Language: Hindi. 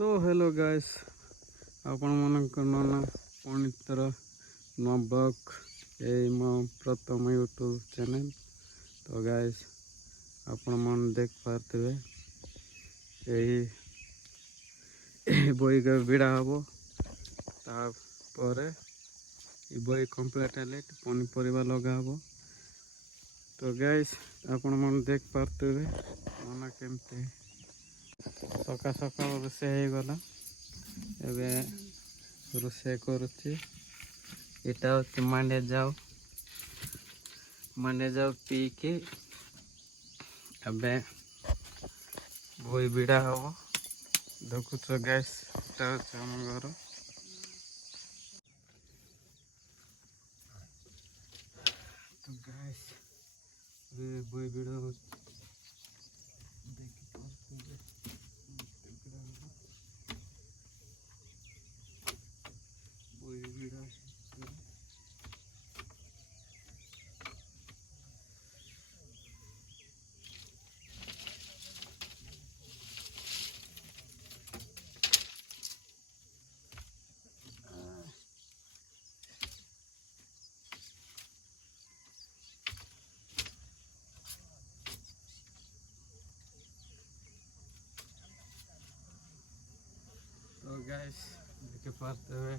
तो हेलो गाइस आपण मानकर नाना पुणी थर नुआ ब्लॉग ये मो प्रथम यूट्यूब चैनल। तो गाइस आपण मन देख पार्थे यही बही का भिड़ा हम तापर बही कंप्लीट हेले पनीपरिया लगा हम। तो गाइस आपण मन देख पार्थे नाना केमती सका सका रोषे गला रोषे करुच्ची। इटा हूँ मांडे जाओ पी के अब बही भिड़ा हम। देखुच गैस आम घर तो गैस बही भिड़ा तो गैस देख पाते हुए